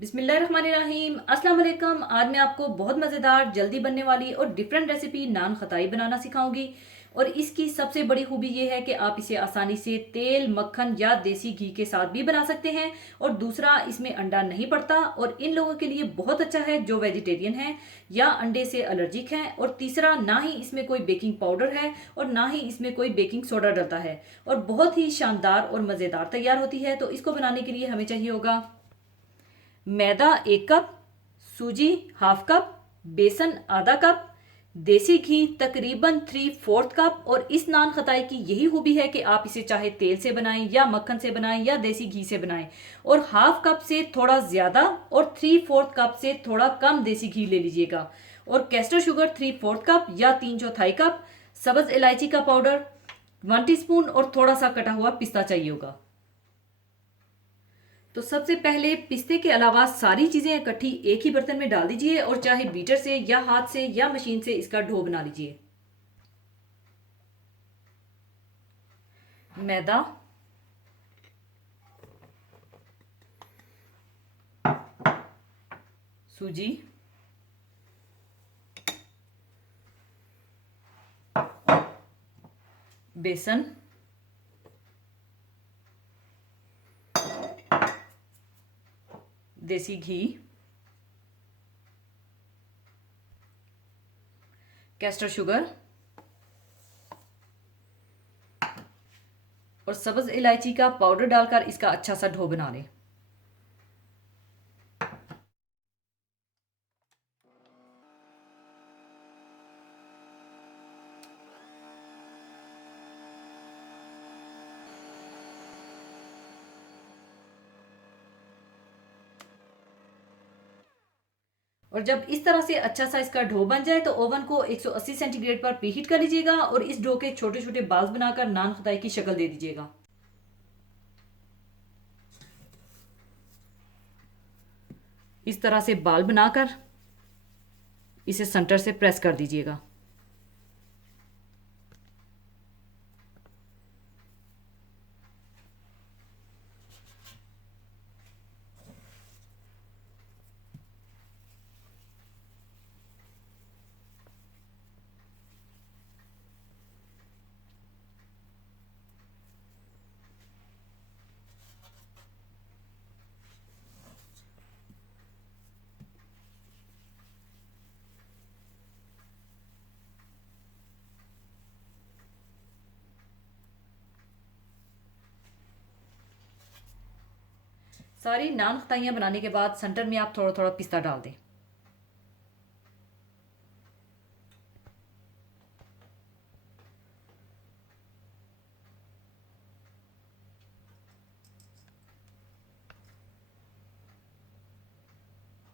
बिस्मिल्लाहिर्रहमानिर्रहीम। अस्सलाम वालेकुम। आज मैं आपको बहुत मज़ेदार, जल्दी बनने वाली और डिफरेंट रेसिपी नान खताई बनाना सिखाऊंगी। और इसकी सबसे बड़ी खूबी ये है कि आप इसे आसानी से तेल, मक्खन या देसी घी के साथ भी बना सकते हैं। और दूसरा, इसमें अंडा नहीं पड़ता और इन लोगों के लिए बहुत अच्छा है जो वेजिटेरियन हैं या अंडे से एलर्जिक हैं। और तीसरा, ना ही इसमें कोई बेकिंग पाउडर है और ना ही इसमें कोई बेकिंग सोडा डलता है और बहुत ही शानदार और मज़ेदार तैयार होती है। तो इसको बनाने के लिए हमें चाहिए होगा मैदा 1 कप, सूजी हाफ कप, बेसन आधा कप, देसी घी तकरीबन 3/4 कप। और इस नान खताई की यही खूबी है कि आप इसे चाहे तेल से बनाएं या मक्खन से बनाएं या देसी घी से बनाएं। और हाफ कप से थोड़ा ज़्यादा और 3/4 कप से थोड़ा कम देसी घी ले लीजिएगा। और कैस्टर शुगर 3/4 कप या 3/4 कप, सब्ज़ इलायची का पाउडर 1 टीस्पून और थोड़ा सा कटा हुआ पिस्ता चाहिए होगा। तो सबसे पहले पिस्ते के अलावा सारी चीज़ें इकट्ठी एक ही बर्तन में डाल दीजिए और चाहे बीटर से या हाथ से या मशीन से इसका डो बना लीजिए। मैदा, सूजी, बेसन, देसी घी, कैस्टर शुगर और सब्ज़ इलायची का पाउडर डालकर इसका अच्छा सा डो बना लें। और जब इस तरह से अच्छा सा इसका डो बन जाए तो ओवन को 180 सेंटीग्रेड पर प्रीहीट कर लीजिएगा और इस डो के छोटे छोटे बाल्स बनाकर नान खताई की शक्ल दे दीजिएगा। इस तरह से बाल बनाकर इसे सेंटर से प्रेस कर दीजिएगा। सारी नान खताइयाँ बनाने के बाद सेंटर में आप थोड़ा थोड़ा पिस्ता डाल दें।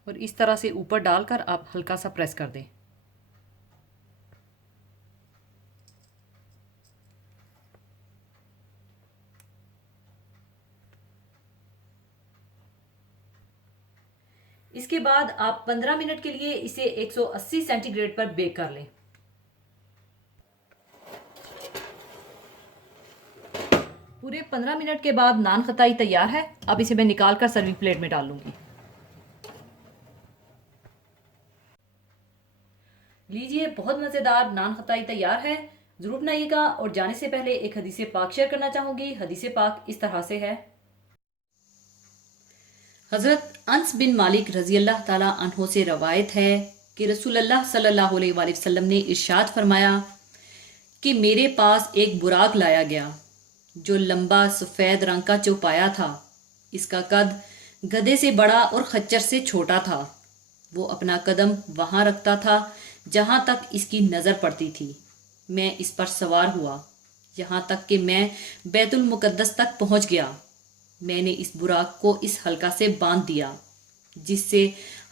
और इस तरह से ऊपर डालकर आप हल्का सा प्रेस कर दें। इसके बाद आप 15 मिनट के लिए इसे 180 सेंटीग्रेड पर बेक कर लें। पूरे 15 मिनट के बाद नान खताई तैयार है। अब इसे मैं निकाल कर सर्विंग प्लेट में डाल लूंगी। लीजिए, बहुत मज़ेदार नान खताई तैयार है। ज़रूर बनाइएगा। और जाने से पहले एक हदीस पाक शेयर करना चाहूँगी। हदीस पाक इस तरह से है। हज़रत अनस बिन मालिक रज़ी अल्लाह ताला अन्हो से रवायत है कि रसूलुल्लाह सल्लल्लाहु अलैहि वसल्लम ने इरशाद फरमाया कि मेरे पास एक बुराक लाया गया जो लंबा सफ़ेद रंग का चौपाया था। इसका कद गधे से बड़ा और खच्चर से छोटा था। वो अपना कदम वहाँ रखता था जहाँ तक इसकी नज़र पड़ती थी। मैं इस पर सवार हुआ यहाँ तक कि मैं बैतुल मुक़द्दस तक पहुँच गया। मैंने इस बुराक को इस हल्का से बांध दिया जिससे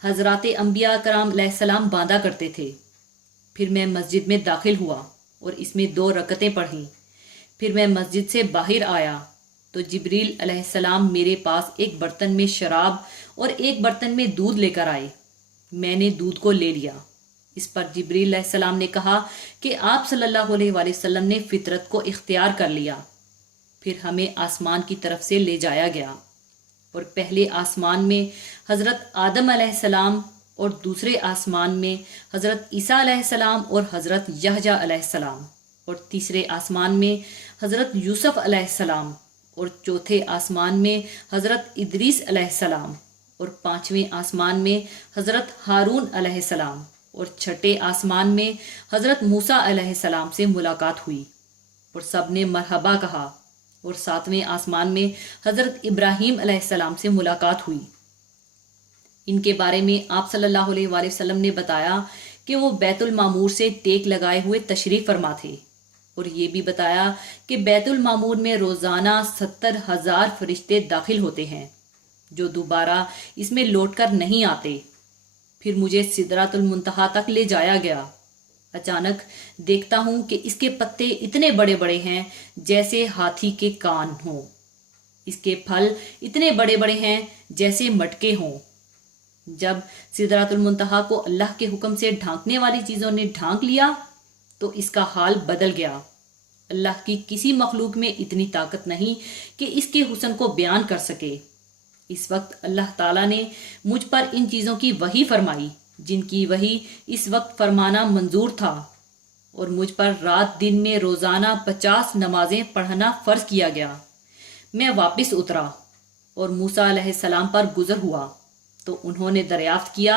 हज़रात अंबिया कराम अलैहिस्सलाम बांधा करते थे। फिर मैं मस्जिद में दाखिल हुआ और इसमें 2 रकतें पढ़ी। फिर मैं मस्जिद से बाहर आया तो जिब्रील अलैहिस्सलाम मेरे पास एक बर्तन में शराब और एक बर्तन में दूध लेकर आए। मैंने दूध को ले लिया। इस पर जिब्रील अलैहिस्सलाम ने कहा कि आप सल्लल्लाहु अलैहि वसल्लम ने फितरत को इख्तियार कर लिया। फिर हमें आसमान की तरफ से ले जाया गया और पहले आसमान में हज़रत आदम अलैहिस्सलाम और दूसरे आसमान में हज़रत ईसा अलैहिस्सलाम और हज़रत यहया अलैहिस्सलाम और तीसरे आसमान में हज़रत यूसुफ अलैहिस्सलाम और चौथे आसमान में हज़रत इदरीस अलैहिस्सलाम और पांचवें आसमान में हज़रत हारून अलैहिस्सलाम और छठे आसमान में हज़रत मूसा अलैहिस्सलाम से मुलाकात हुई और सब ने मरहबा कहा। और सातवें आसमान में हज़रत इब्राहीम अलैहिस्सलाम से मुलाकात हुई। इनके बारे में आप सल्लल्लाहु अलैहि वसल्लम ने बताया कि वो बैतुल मामूर से टेक लगाए हुए तशरीफ़ फरमा थे और ये भी बताया कि बैतुल मामूर में रोज़ाना 70,000 फरिश्ते दाखिल होते हैं जो दोबारा इसमें लौटकर नहीं आते। फिर मुझे सिदरातुल मुंतहा तक ले जाया गया। अचानक देखता हूँ कि इसके पत्ते इतने बड़े बड़े हैं जैसे हाथी के कान हों। इसके फल इतने बड़े बड़े हैं जैसे मटके हों। जब सिदरातुल मुंतहा को अल्लाह के हुक्म से ढांकने वाली चीज़ों ने ढांक लिया तो इसका हाल बदल गया। अल्लाह की किसी मखलूक में इतनी ताकत नहीं कि इसके हुस्न को बयान कर सके। इस वक्त अल्लाह ताला ने मुझ पर इन चीज़ों की वही फरमाई जिनकी वही इस वक्त फरमाना मंजूर था और मुझ पर रात दिन में रोज़ाना 50 नमाजें पढ़ना फ़र्ज किया गया। मैं वापस उतरा और मूसा अलैहिस्सलाम पर गुज़र हुआ तो उन्होंने दरियाफ्त किया,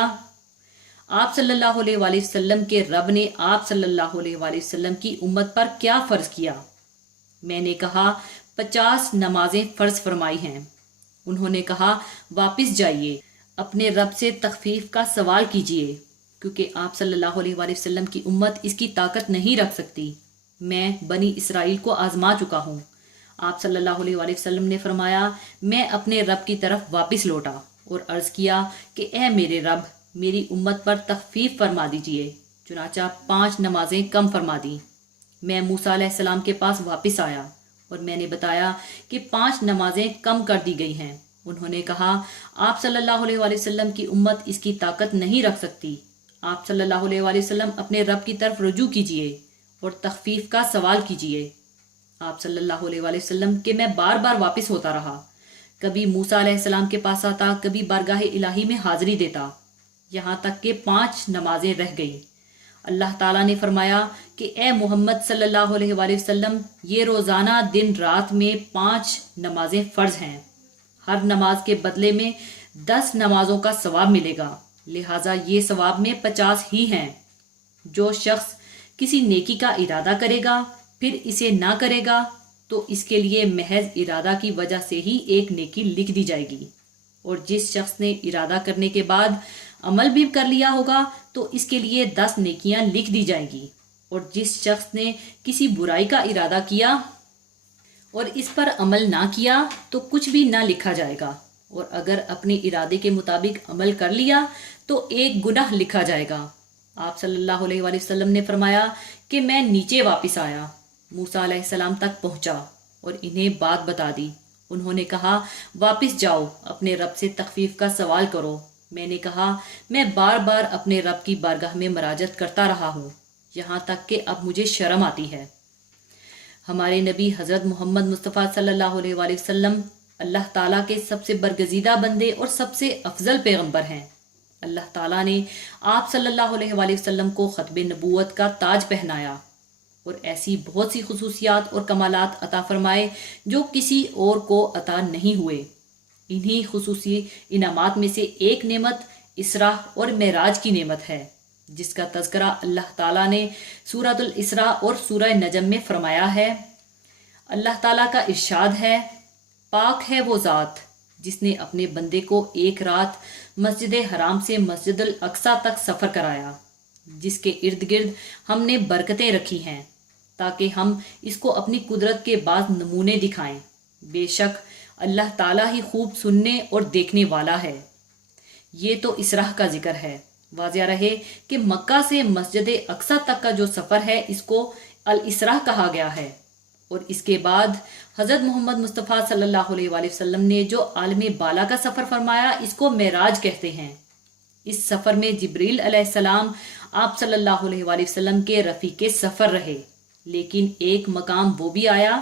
आप सल्लल्लाहु अलैहि वसल्लम के रब ने आप सल्लल्लाहु अलैहि वसल्लम की उम्मत पर क्या फ़र्ज किया? मैंने कहा 50 नमाजें फ़र्ज फरमाई हैं। उन्होंने कहा वापस जाइए, अपने रब से तखफीफ का सवाल कीजिए क्योंकि आप सल्लल्लाहु अलैहि वसल्लम की उम्मत इसकी ताकत नहीं रख सकती। मैं बनी इसराइल को आजमा चुका हूँ। आप सल्लल्लाहु अलैहि वसल्लम ने फरमाया, मैं अपने रब की तरफ वापस लौटा और अर्ज़ किया कि ए मेरे रब, मेरी उम्मत पर तखफीफ फरमा दीजिए। चुनाचा 5 नमाजें कम फरमा दी। मैं मूसा अलैहिस्सलाम के पास वापस आया और मैंने बताया कि 5 नमाजें कम कर दी गई हैं। उन्होंने कहा, आप सल्लल्लाहु अलैहि वसल्लम की उम्मत इसकी ताकत नहीं रख सकती। आप सल्लल्लाहु अलैहि वसल्लम अपने रब की तरफ रुजू कीजिए और तखफीफ का सवाल कीजिए। आप सल्लल्लाहु अलैहि वसल्लम के मैं बार बार वापस होता रहा। कभी मूसा अलैहिस्सलाम के पास आता, कभी बारगाह इलाही में हाजिरी देता, यहाँ तक कि 5 नमाजें रह गई। अल्लाह ताला ने फरमाया कि ए मोहम्मद सल्लल्लाहु अलैहि वसल्लम, ये रोज़ाना दिन रात में 5 नमाजें फ़र्ज हैं। हर नमाज के बदले में 10 नमाजों का सवाब मिलेगा, लिहाजा ये सवाब में 50 ही हैं। जो शख्स किसी नेकी का इरादा करेगा फिर इसे ना करेगा तो इसके लिए महज इरादा की वजह से ही एक नेकी लिख दी जाएगी, और जिस शख्स ने इरादा करने के बाद अमल भी कर लिया होगा तो इसके लिए 10 नेकियां लिख दी जाएंगी, और जिस शख्स ने किसी बुराई का इरादा किया और इस पर अमल ना किया तो कुछ भी ना लिखा जाएगा, और अगर अपने इरादे के मुताबिक अमल कर लिया तो एक गुनाह लिखा जाएगा। आप सल्लल्लाहु अलैहि वसल्लम ने फरमाया कि मैं नीचे वापस आया, मूसा अलैहिस्सलाम तक पहुंचा और इन्हें बात बता दी। उन्होंने कहा वापस जाओ, अपने रब से तखफीफ का सवाल करो। मैंने कहा मैं बार बार अपने रब की बारगाह में मराजत करता रहा हूँ, यहाँ तक कि अब मुझे शर्म आती है। हमारे नबी हज़रत मोहम्मद मुस्तफ़ा सल्लल्लाहु अलैहि वसल्लम अल्लाह ताला के सबसे बरगज़ीदा बंदे और सबसे अफजल पैगंबर हैं। अल्लाह ताला ने आप सल्लल्लाहु अलैहि वसल्लम को ख़त्मे नबूवत का ताज पहनाया और ऐसी बहुत सी खुसूसियात और कमालात अता फरमाए जो किसी और को अता नहीं हुए। इन्हीं खुसूसी इनामात में से एक नेमत इसरा और मेराज की नेमत है, जिसका तज़किरा अल्लाह ताला ने सूरतुल इसरा और सूरह नजम में फरमाया है। अल्लाह ताला का इरशाद है, पाक है वो ज़ात जिसने अपने बंदे को एक रात मस्जिद हराम से मस्जिदुल अक्सा तक सफ़र कराया, जिसके इर्द गिर्द हमने बरकतें रखी हैं ताकि हम इसको अपनी कुदरत के बाद नमूने दिखाएं। बेशक अल्लाह ताला ही खूब सुनने और देखने वाला है। ये तो इसराह का जिक्र है। वाज़िया रहे कि मक्का से मस्जिद अक्सा तक का जो सफ़र है इसको अल इसराह कहा गया है, और इसके बाद हज़रत मोहम्मद मुस्तफ़ा सल्लल्लाहु अलैहि वसल्लम ने जो आलम बाला का सफ़र फरमाया इसको मेराज कहते हैं। इस सफ़र में जिब्रील अलैहिस्सलाम आप सल्लल्लाहु अलैहि वसल्लम के रफ़ीक़े सफ़र रहे, लेकिन एक मकाम वो भी आया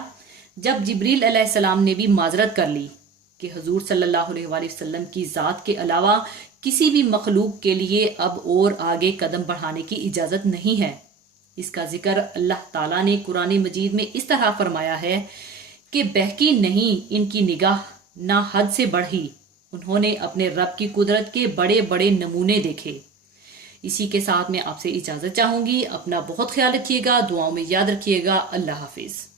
जब जिब्रील अलैहिस्सलाम ने भी माजरत कर ली کہ حضور صلی اللہ علیہ وآلہ وسلم کی ذات کے علاوہ کسی بھی مخلوق کے لیے اب اور آگے قدم بڑھانے کی اجازت نہیں ہے۔ اس کا ذکر اللہ تعالیٰ نے قرآن مجید میں اس طرح فرمایا ہے کہ بہکی نہیں ان کی نگاہ نہ حد سے بڑھی، انہوں نے اپنے رب کی قدرت کے بڑے بڑے نمونے دیکھے۔ اسی کے ساتھ میں آپ سے اجازت چاہوں گی، اپنا بہت خیال رکھیے گا، دعاؤں میں یاد رکھیے گا۔ اللہ حافظ۔